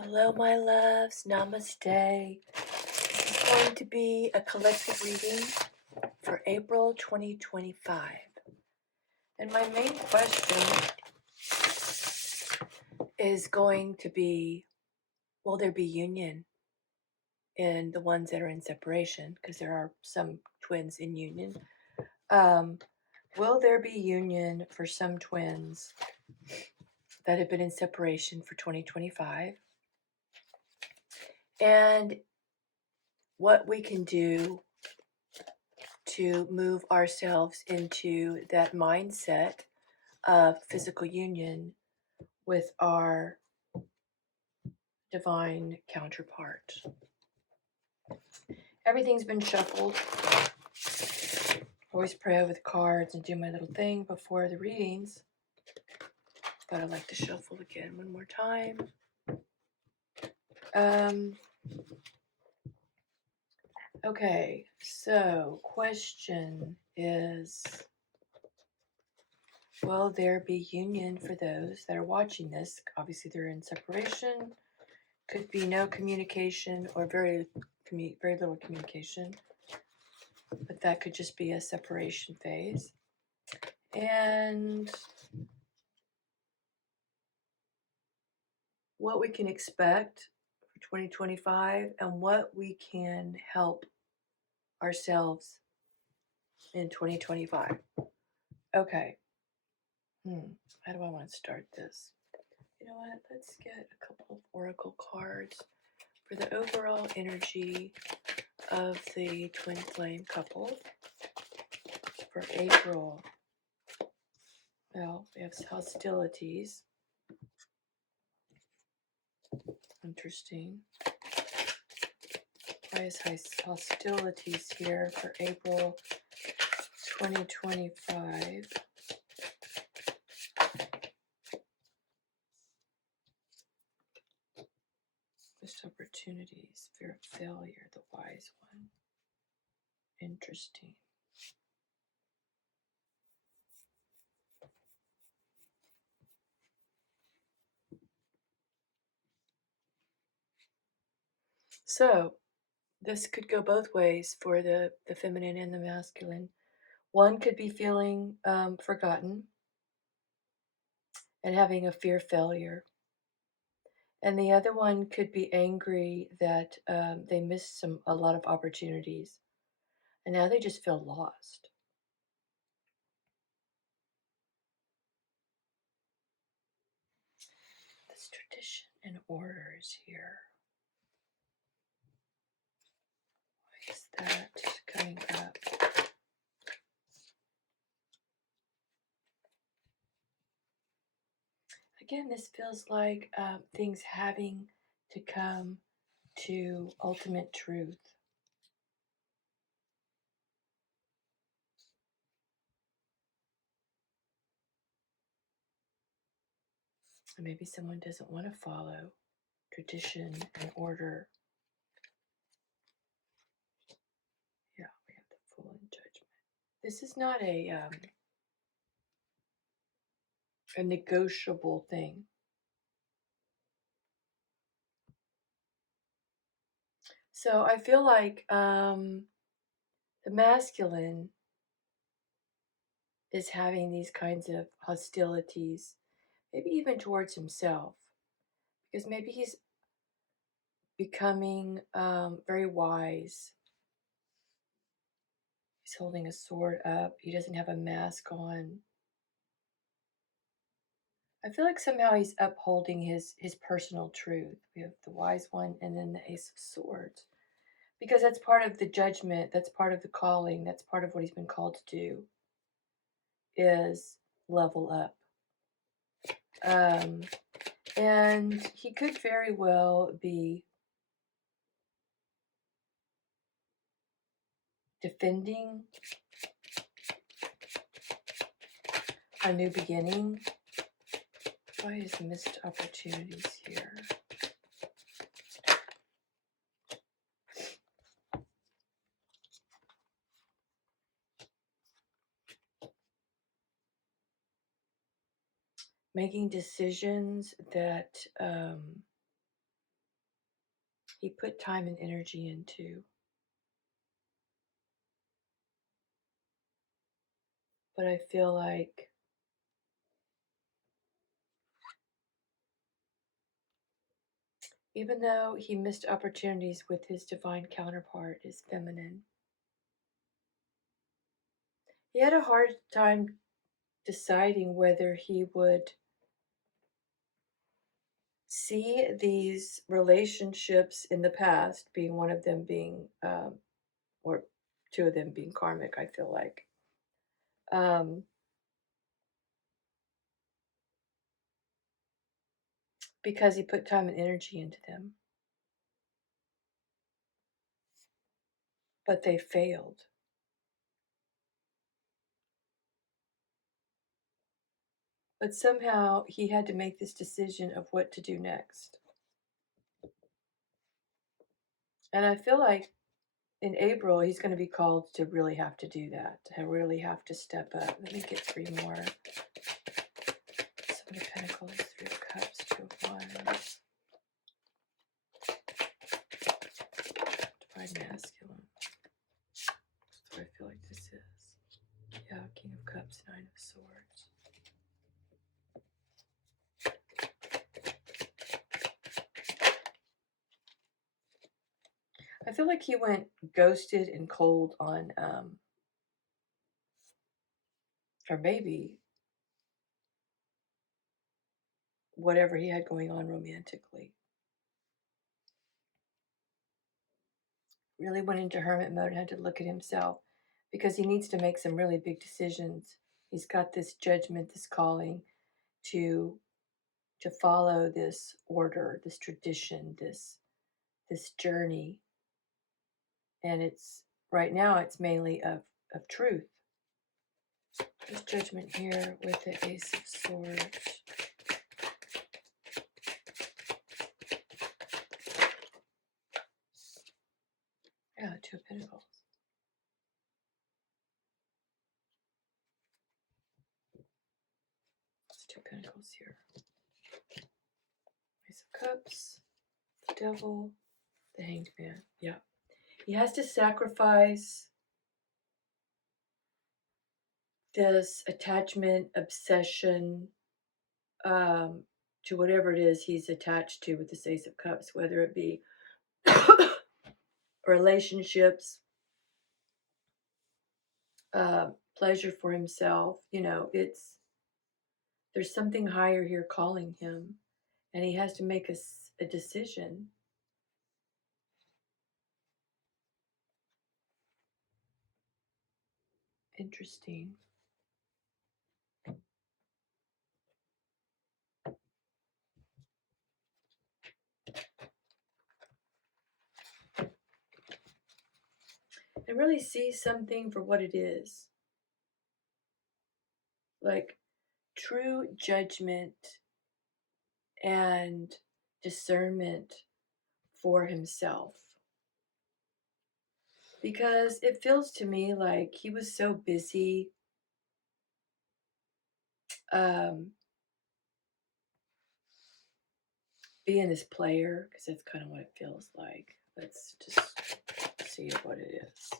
Hello, my loves. Namaste. This is going to be a collective reading for April 2025. And my main question is going to be, will there be union in the ones that are in separation? Because there are some twins in union. Will there be union for some twins that have been in separation for 2025? And what we can do to move ourselves into that mindset of physical union with our divine counterpart. Everything's been shuffled. Always pray over the cards and do my little thing before the readings. But I'd like to shuffle again one more time. Okay, so question is, will there be union for those that are watching this? Obviously, they're in separation. Could be no communication or very little communication. But that could just be a separation phase. And what we can expect for 2025 and what we can help ourselves in 2025. Okay. How do I want to start this? You know what? Let's get a couple of oracle cards for the overall energy of the twin flame couple for April. Well, we have hostilities. Interesting. Why is hostilities here for April 2025? Missed opportunities, fear of failure, the wise one. Interesting. So, this could go both ways for the feminine and the masculine. One could be feeling forgotten and having a fear of failure. And the other one could be angry that they missed a lot of opportunities. And now they just feel lost. This tradition and order is here. Why is that coming up? Again, this feels like things having to come to ultimate truth. Maybe someone doesn't want to follow tradition and order. Yeah, we have the Fool in Judgment. This is not a negotiable thing. So I feel like the masculine is having these kinds of hostilities, maybe even towards himself, because maybe he's becoming very wise. He's holding a sword up. He doesn't have a mask on. I feel like somehow he's upholding his personal truth. We have the wise one and then the Ace of Swords. Because that's part of the judgment, that's part of the calling, that's part of what he's been called to do, is level up. And he could very well be defending a new beginning. Why is missed opportunities here? Making decisions that he put time and energy into. But I feel like even though he missed opportunities with his divine counterpart, his feminine, he had a hard time deciding whether he would see these relationships in the past, being one of them being, or two of them being karmic, I feel like, um, because he put time and energy into them, but they failed. But somehow he had to make this decision of what to do next. And I feel like in April, he's going to be called to really have to do that, to really have to step up. Let me get three more. Seven of Pentacles, Three of Cups, Two of Wands. Divine Masculine. That's what I feel like this is. Yeah, King of Cups, Nine of Swords. I feel like he went ghosted and cold on, or maybe whatever he had going on romantically. Really went into hermit mode and had to look at himself because he needs to make some really big decisions. He's got this judgment, this calling to follow this order, this tradition, this journey. And it's right now it's mainly of truth. There's judgment here with the Ace of Swords. Yeah, Two of Pentacles. It's Two of Pentacles here. Ace of Cups, the Devil, the Hanged Man. Yeah. He has to sacrifice this attachment, obsession, to whatever it is he's attached to with this Ace of Cups, whether it be relationships, pleasure for himself. You know, there's something higher here calling him, and he has to make a decision. Interesting. I really see something for what it is. Like true judgment and discernment for himself. Because it feels to me like he was so busy being this player, because that's kind of what it feels like. Let's just see what it is.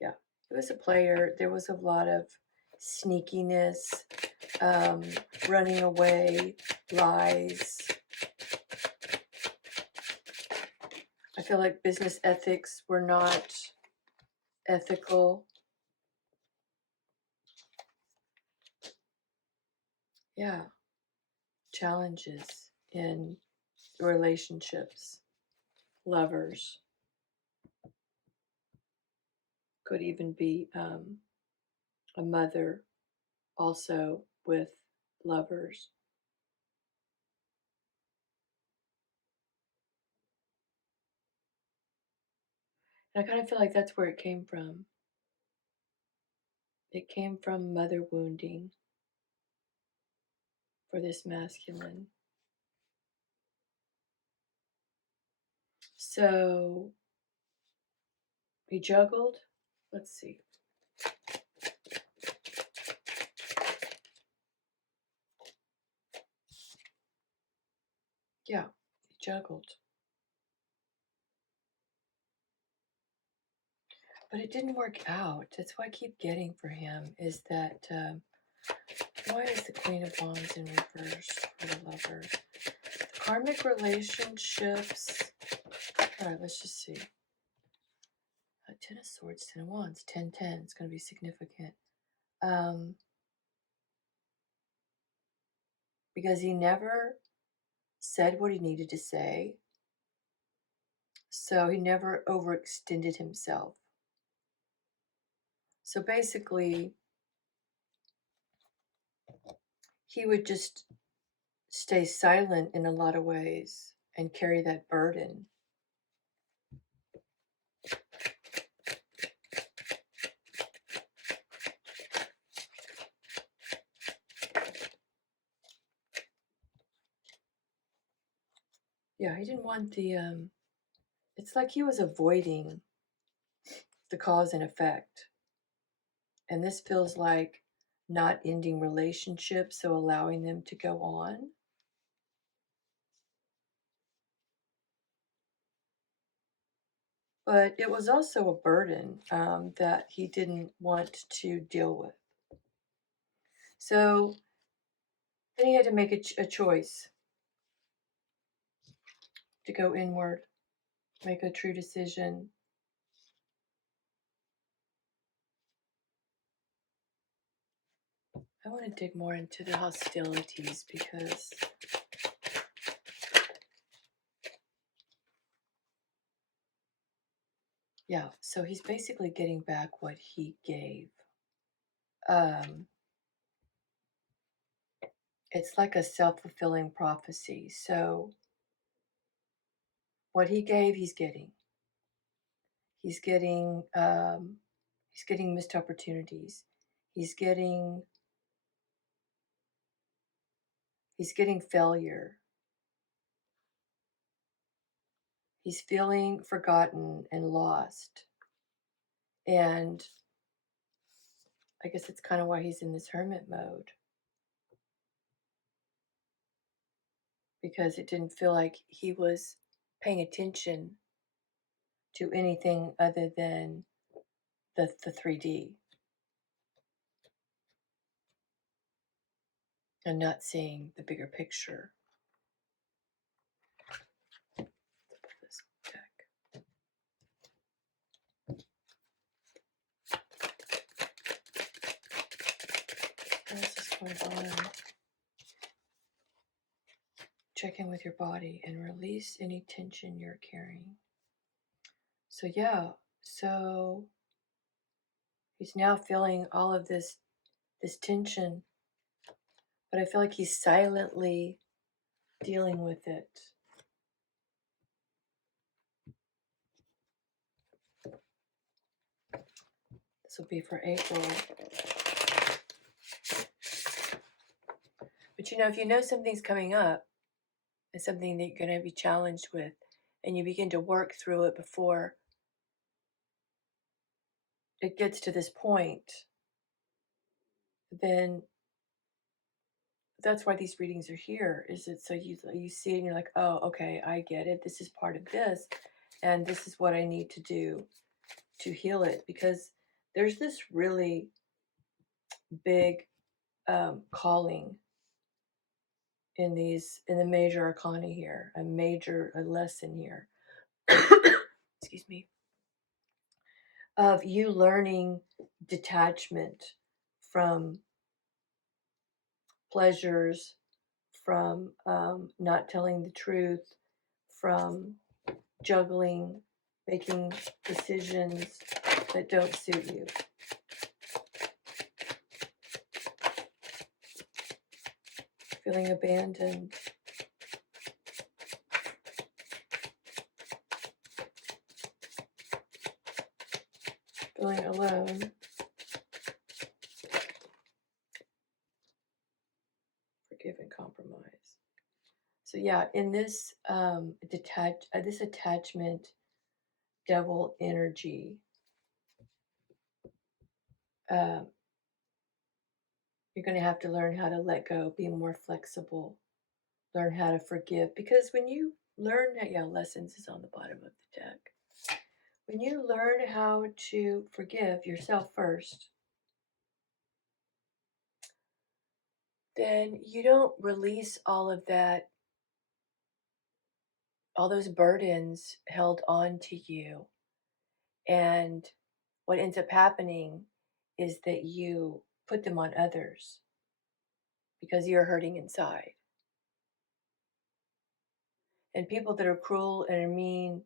Yeah, he was a player. There was a lot of sneakiness, running away, lies. I feel like business ethics were not ethical. Yeah, challenges in relationships, lovers. Could even be a mother also with lovers. And I kind of feel like that's where it came from. It came from mother wounding for this masculine. So he juggled. Let's see. Yeah, he juggled. But it didn't work out. That's what I keep getting for him, is that, why is the Queen of Wands in reverse for the Lovers? Karmic relationships. All right, let's just see. Ten of Swords, Ten of Wands, 10-10. It's going to be significant. Because he never said what he needed to say. So he never overextended himself. So basically, he would just stay silent in a lot of ways and carry that burden. Yeah, he didn't want the, it's like he was avoiding the cause and effect. And this feels like not ending relationships, so allowing them to go on. But it was also a burden that he didn't want to deal with. So then he had to make a choice to go inward, make a true decision. I want to dig more into the hostilities because yeah, so he's basically getting back what he gave. It's like a self-fulfilling prophecy. So what he gave, he's getting. He's getting missed opportunities. He's getting failure. He's feeling forgotten and lost. And I guess it's kind of why he's in this hermit mode. Because it didn't feel like he was paying attention to anything other than the 3D. And not seeing the bigger picture. This deck. What else is going on? Check in with your body and release any tension you're carrying. So yeah, so he's now feeling all of this tension, but I feel like he's silently dealing with it. This will be for April. But if you know something's coming up and something that you're going to be challenged with, and you begin to work through it before it gets to this point, then that's why these readings are here. Is it so you see it and you're like, oh, okay, I get it. This is part of this, and this is what I need to do to heal it, because there's this really big calling in the major arcana here, a lesson here. Excuse me. Of you learning detachment from pleasures, from not telling the truth, from juggling, making decisions that don't suit you. Feeling abandoned. Feeling alone. Forgive and compromise. So yeah, in this this attachment devil energy, you're going to have to learn how to let go, be more flexible, learn how to forgive. Because when you learn that, lessons is on the bottom of the deck. When you learn how to forgive yourself first, then you don't release all of that, all those burdens held on to you. And what ends up happening is that you put them on others because you're hurting inside. And people that are cruel and are mean,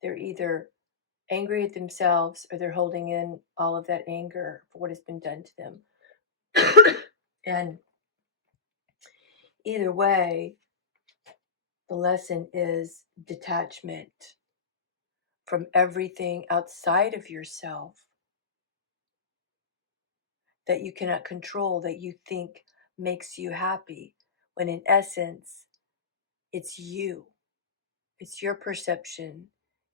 they're either angry at themselves or they're holding in all of that anger for what has been done to them. And either way, the lesson is detachment from everything outside of yourself that you cannot control, that you think makes you happy, when in essence, it's you. It's your perception.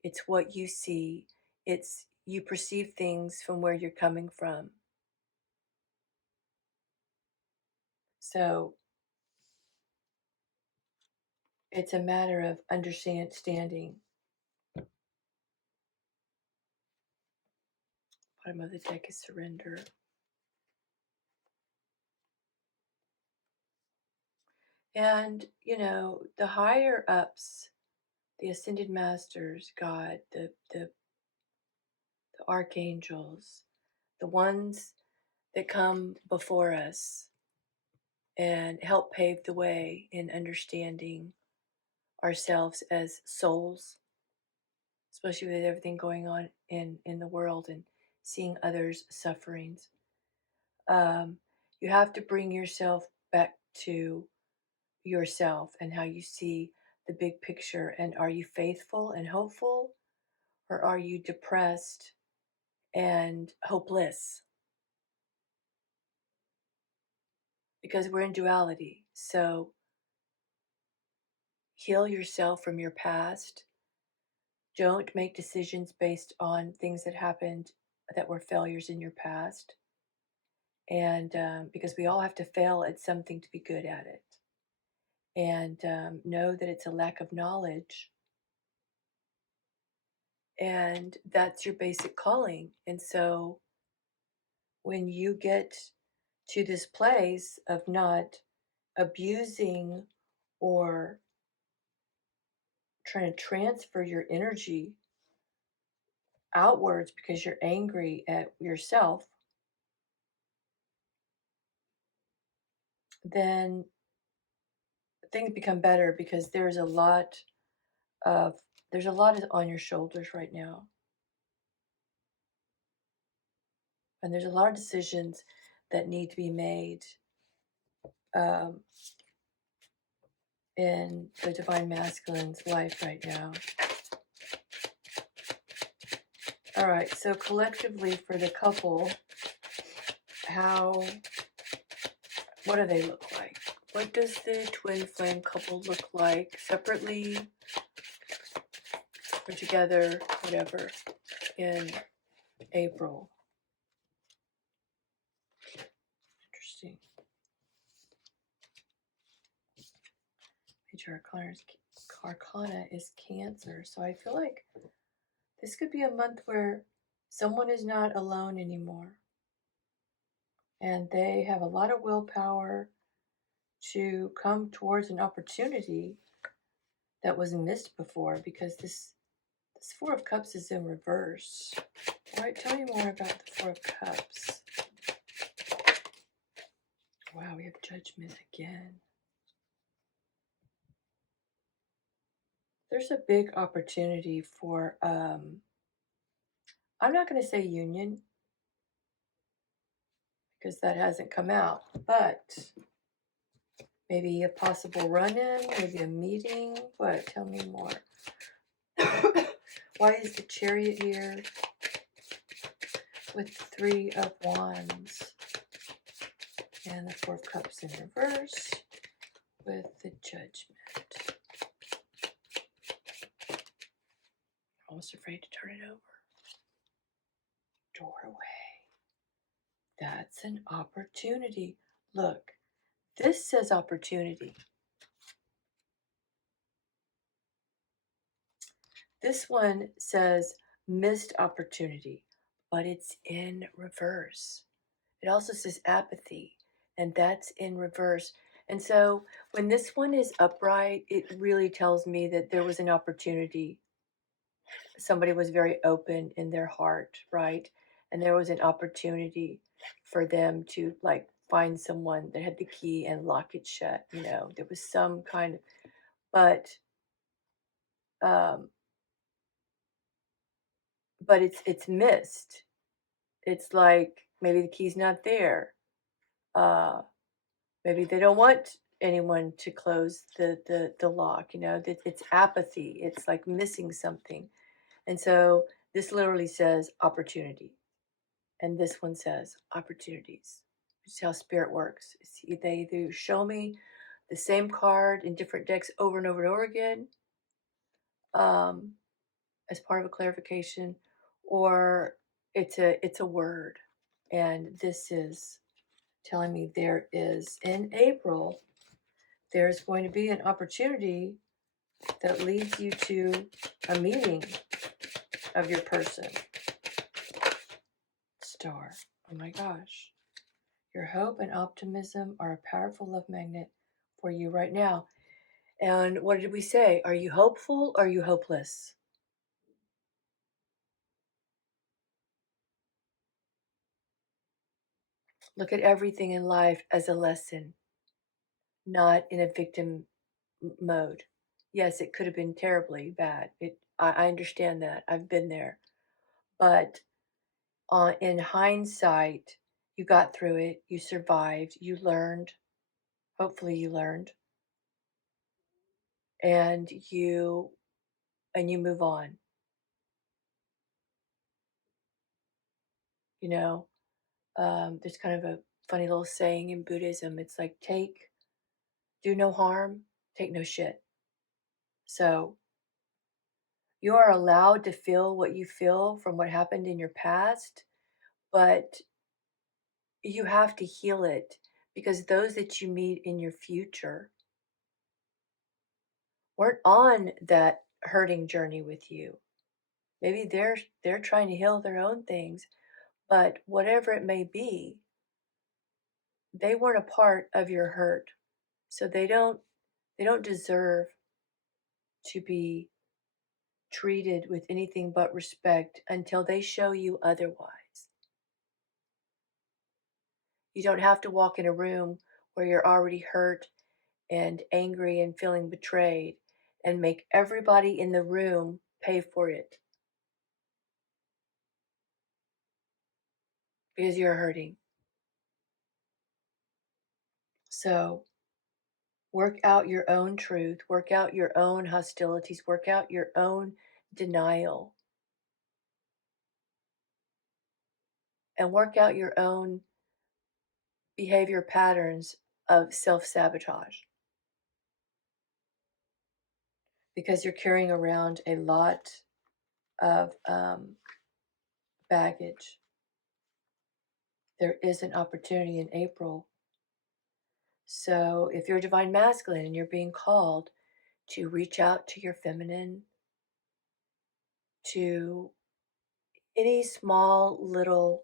It's what you see. It's you perceive things from where you're coming from. So it's a matter of understanding. Bottom of the deck is surrender. And, the higher ups, the ascended masters, God, the archangels, the ones that come before us and help pave the way in understanding ourselves as souls, especially with everything going on in the world and seeing others' sufferings. Um, you have to bring yourself back to yourself and how you see the big picture. And are you faithful and hopeful, or are you depressed and hopeless? Because we're in duality. So heal yourself from your past. Don't make decisions based on things that happened that were failures in your past. And because we all have to fail at something to be good at it. And know that it's a lack of knowledge. And that's your basic calling. And so when you get to this place of not abusing or trying to transfer your energy outwards because you're angry at yourself, then things become better because of there's a lot on your shoulders right now. And there's a lot of decisions that need to be made um, in the Divine Masculine's life right now. All right, so collectively for the couple, what do they look like? What does the twin flame couple look like separately or together, whatever, in April? Interesting. Major Arcana is Cancer. So I feel like this could be a month where someone is not alone anymore. And they have a lot of willpower to come towards an opportunity that was missed before, because this Four of Cups is in reverse. All right, tell me more about the Four of Cups. Wow, we have Judgment again. There's a big opportunity for, I'm not going to say union because that hasn't come out, but maybe a possible run-in, maybe a meeting. What? Tell me more. Why is the Chariot here with the Three of Wands and the Four of Cups in reverse with the Judgment? Almost afraid to turn it over. Doorway. That's an opportunity. Look, this says opportunity. This one says missed opportunity, but it's in reverse. It also says apathy, and that's in reverse. And so when this one is upright, it really tells me that there was an opportunity. Somebody was very open in their heart, right? And there was an opportunity for them to like find someone that had the key and lock it shut. There was some kind of, but um, but it's missed. It's like maybe the key's not there. Uh, Maybe they don't want anyone to close the lock. It's apathy. It's like missing something. And so this literally says opportunity. And this one says opportunities. Which is how spirit works. They either show me the same card in different decks over and over and over again, um, as part of a clarification, or it's a word. And this is telling me there is in April, there's going to be an opportunity that leads you to a meeting of your person. Star. Oh my gosh. Your hope and optimism are a powerful love magnet for you right now. And what did we say? Are you hopeful or are you hopeless? Look at everything in life as a lesson, not in a victim mode. Yes, it could have been terribly bad. I understand that. I've been there. But in hindsight, you got through it, you survived, you learned. Hopefully, you learned, and you move on. You know, there's kind of a funny little saying in Buddhism. It's like do no harm, take no shit. So you are allowed to feel what you feel from what happened in your past, but you have to heal it because those that you meet in your future weren't on that hurting journey with you. Maybe they're trying to heal their own things, but whatever it may be, they weren't a part of your hurt. So they don't deserve to be treated with anything but respect until they show you otherwise. You don't have to walk in a room where you're already hurt and angry and feeling betrayed and make everybody in the room pay for it because you're hurting. So work out your own truth, work out your own hostilities, work out your own denial, and work out your own behavior patterns of self sabotage because you're carrying around a lot of baggage. There is an opportunity in April. So if you're divine masculine and you're being called to reach out to your feminine, to any small little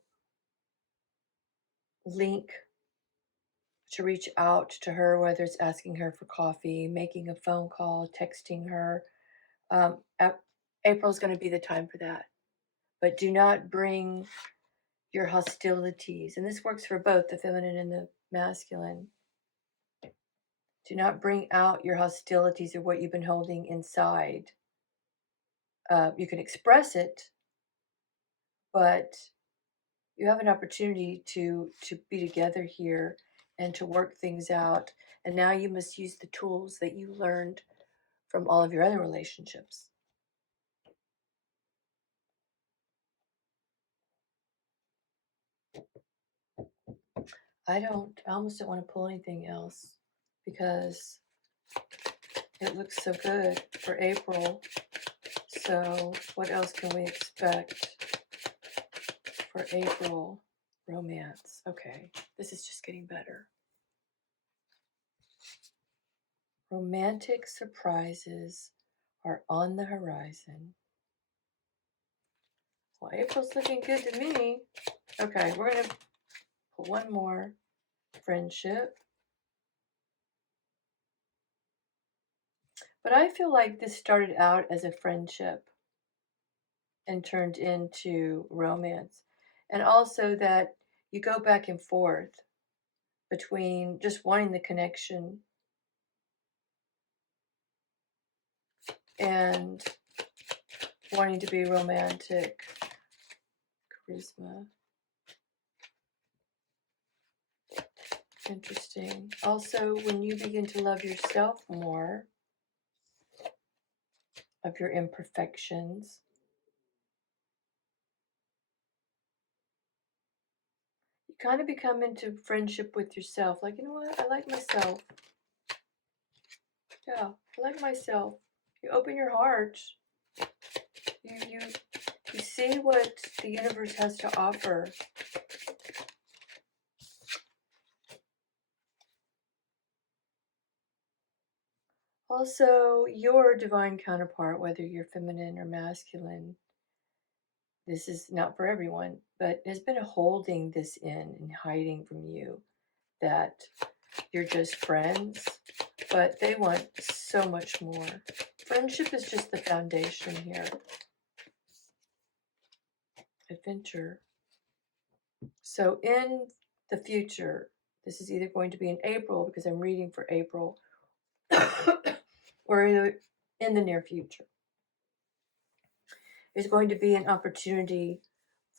link to reach out to her, whether it's asking her for coffee, making a phone call, texting her, um, April's going to be the time for that. But do not bring your hostilities, and this works for both the feminine and the masculine. Do not bring out your hostilities or what you've been holding inside. You can express it, but you have an opportunity to be together here and to work things out. And now you must use the tools that you learned from all of your other relationships. I almost don't want to pull anything else because it looks so good for April. So what else can we expect for April? Romance. Okay, this is just getting better. Romantic surprises are on the horizon. Well, April's looking good to me. Okay, we're going to put one more. Friendship. But I feel like this started out as a friendship and turned into romance. And also that you go back and forth between just wanting the connection and wanting to be romantic. Charisma. Interesting. Also, when you begin to love yourself more, of your imperfections, you kind of become into friendship with yourself. Like, you know what? I like myself. Yeah, I like myself. You open your heart. You see what the universe has to offer. Also, your divine counterpart, whether you're feminine or masculine, this is not for everyone, but has been holding this in and hiding from you that you're just friends, but they want so much more. Friendship is just the foundation here. Adventure. So in the future, this is either going to be in April, because I'm reading for April, or in the near future. There's going to be an opportunity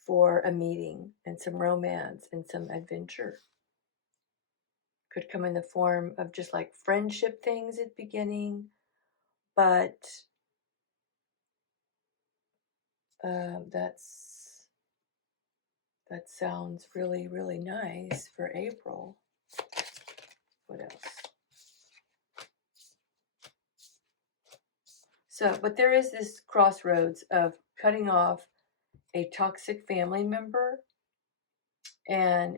for a meeting and some romance and some adventure. Could come in the form of just like friendship things at the beginning, but that sounds really, really nice for April. What else? So, but there is this crossroads of cutting off a toxic family member and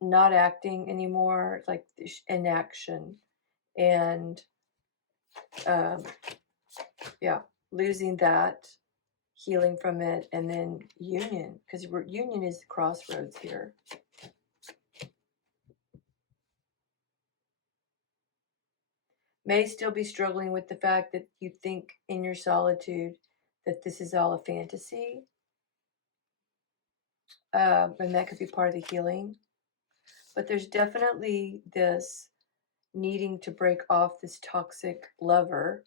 not acting anymore, like inaction, and yeah, losing that, healing from it, and then union, because union is the crossroads here. May still be struggling with the fact that you think in your solitude that this is all a fantasy, and that could be part of the healing. But there's definitely this needing to break off this toxic lover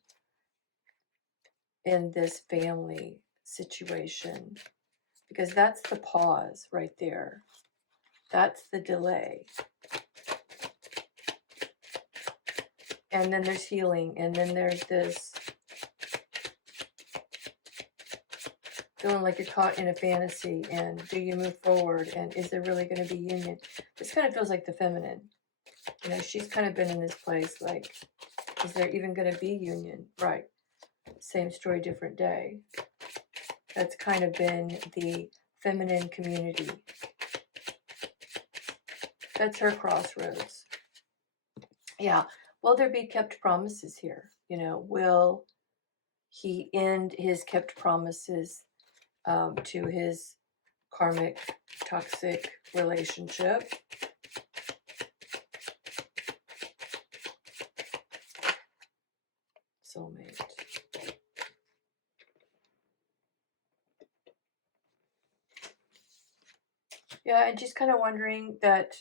in this family situation, because that's the pause right there. That's the delay. And then there's healing, and then there's this feeling like you're caught in a fantasy, and do you move forward, and is there really going to be union? This kind of feels like the feminine. You know, she's kind of been in this place like, is there even going to be union? Right. Same story, different day. That's kind of been the feminine community. That's her crossroads. Yeah. Will there be kept promises here? You know, will he end his kept promises to his karmic toxic relationship? Soulmate. Yeah, and just kind of wondering that,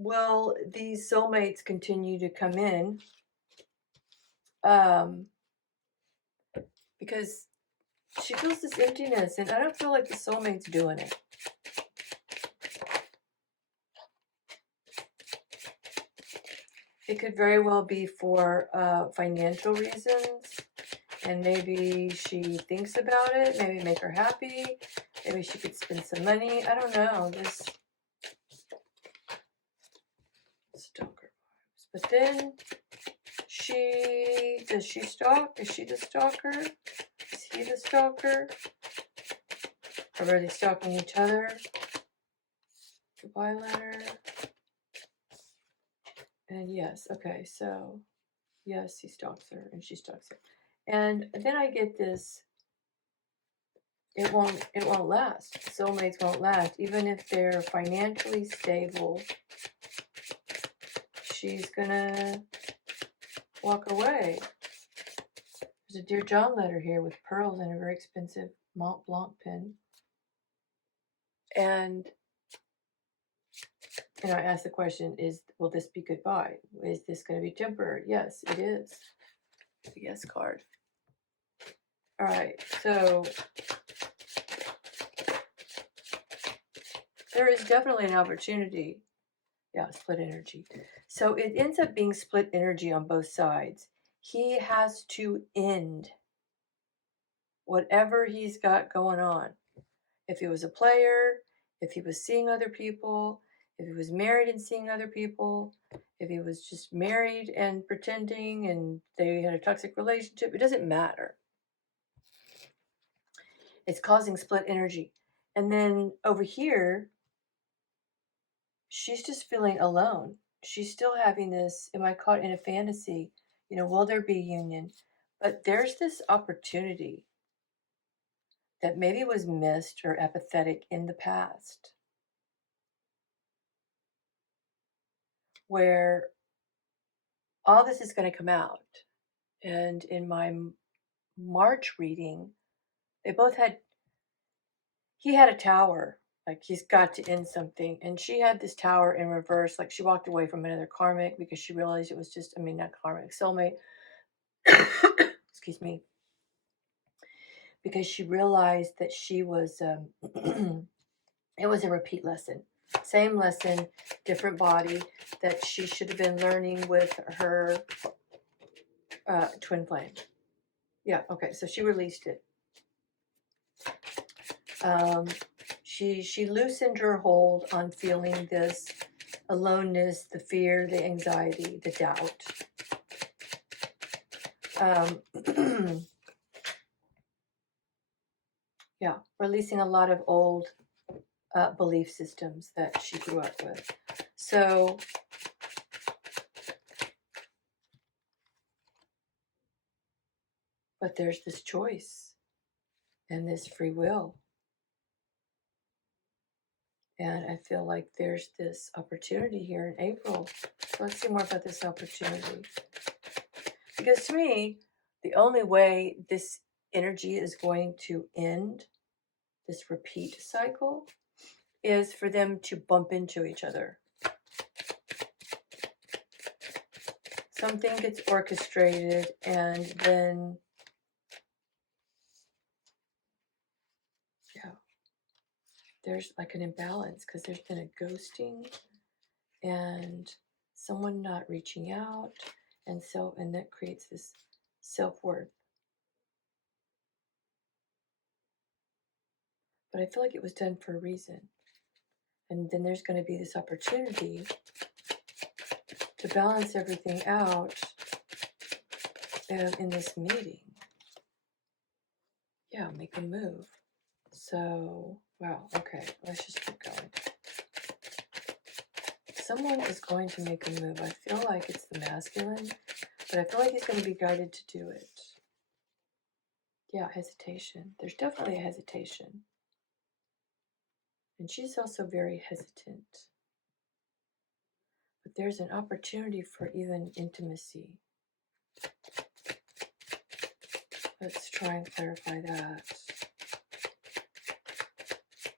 will these soulmates continue to come in? Because she feels this emptiness, and I don't feel like the soulmate's doing it. It could very well be for financial reasons, and maybe she thinks about it, maybe make her happy, maybe she could spend some money. I don't know, this stalker vibes. But then does she stalk? Is she the stalker? Is he the stalker? Or are they stalking each other? Goodbye letter. And yes, okay, so yes, he stalks her and she stalks him. And then I get this it won't last. Soulmates won't last. Even if they're financially stable, she's gonna walk away. There's a Dear John letter here with pearls and a very expensive Mont Blanc pen. And I asked the question, will this be goodbye? Is this going to be temporary? Yes, it is. The yes card. All right, so there is definitely an opportunity. Yeah, split energy. So it ends up being split energy on both sides. He has to end whatever he's got going on. If he was a player, if he was seeing other people, if he was married and seeing other people, if he was just married and pretending and they had a toxic relationship, it doesn't matter. It's causing split energy. And then over here, she's just feeling alone. She's still having this, am I caught in a fantasy? Will there be union? But there's this opportunity that maybe was missed or apathetic in the past, where all this is going to come out. And in my March reading, he had a tower, like he's got to end something. And she had this tower in reverse, like she walked away from another karmic because she realized it was just, not karmic, soulmate. Excuse me. Because she realized that she was, it was a repeat lesson. Same lesson, different body that she should have been learning with her twin flame. Yeah, okay, so she released it. She loosened her hold on feeling this aloneness, the fear, the anxiety, the doubt. Yeah, releasing a lot of old belief systems that she grew up with. So but there's this choice and this free will. And I feel like there's this opportunity here in April. So let's see more about this opportunity. Because to me, the only way this energy is going to end, this repeat cycle, is for them to bump into each other. Something gets orchestrated and then, yeah, there's like an imbalance because there's been a ghosting and someone not reaching out. And that creates this self-worth. But I feel like it was done for a reason. And then there's going to be this opportunity to balance everything out in this meeting. Yeah, make a move. So, wow, okay, let's just keep going. Someone is going to make a move. I feel like it's the masculine, but I feel like he's going to be guided to do it. Yeah, hesitation. There's definitely a hesitation. And she's also very hesitant. But there's an opportunity for even intimacy. Let's try and clarify that.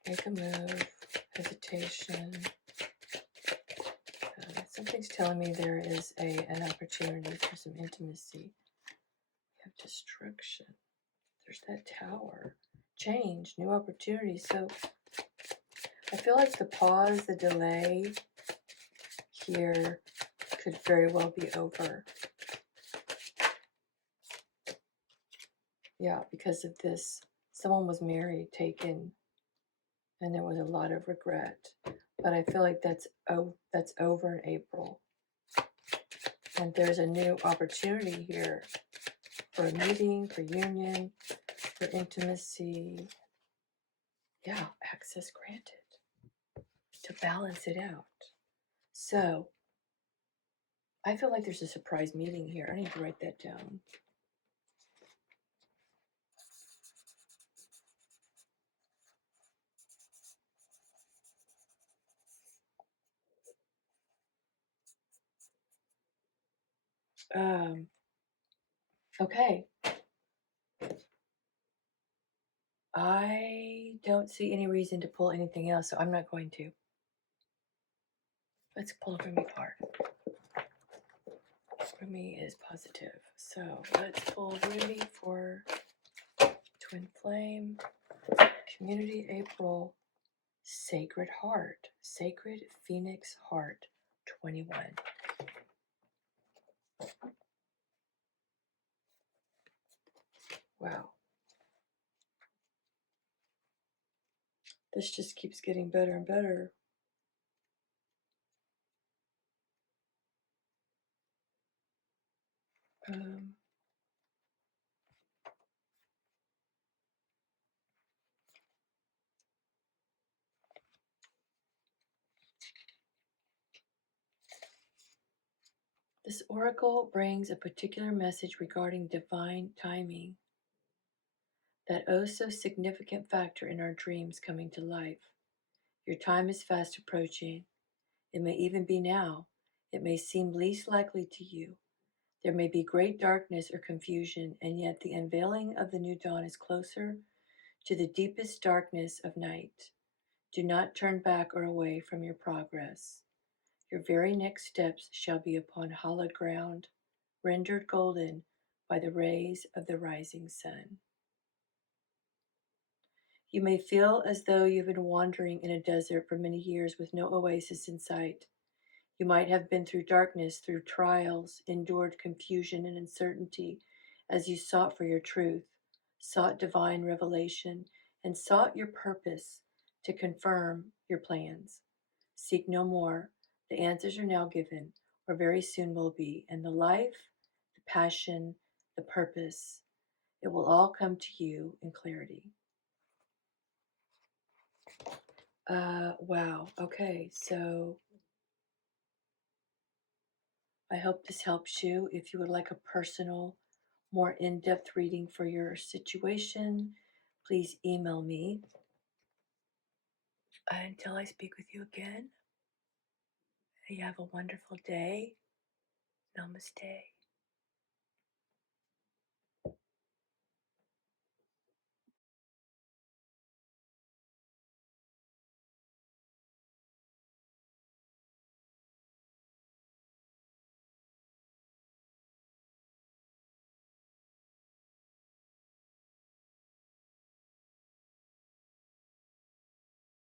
Make a move, hesitation. Something's telling me there is an opportunity for some intimacy. We have destruction. There's that tower. Change, new opportunity. So I feel like the pause, the delay here could very well be over. Yeah, because of this. Someone was married, taken, and there was a lot of regret. But I feel like that's over in April. And there's a new opportunity here for a meeting, for union, for intimacy. Yeah, access granted to balance it out. So I feel like there's a surprise meeting here. I need to write that down. Okay. I don't see any reason to pull anything else, so I'm not going to. Let's pull a Rumi card. Rumi is positive. So let's pull Rumi for Twin Flame, Community April, Sacred Heart, Sacred Phoenix Heart, 21. Wow. This just keeps getting better and better. This oracle brings a particular message regarding divine timing, that oh so significant factor in our dreams coming to life. Your time is fast approaching. It may even be now. It may seem least likely to you. There may be great darkness or confusion, and yet the unveiling of the new dawn is closer to the deepest darkness of night. Do not turn back or away from your progress. Your very next steps shall be upon hallowed ground, rendered golden by the rays of the rising sun. You may feel as though you've been wandering in a desert for many years with no oasis in sight. You might have been through darkness, through trials, endured confusion and uncertainty as you sought for your truth, sought divine revelation, and sought your purpose to confirm your plans. Seek no more. The answers are now given, or very soon will be, and the life, the passion, the purpose, it will all come to you in clarity. Wow. Okay, so I hope this helps you. If you would like a personal, more in depth reading for your situation, please email me. Until I speak with you again, you have a wonderful day. Namaste.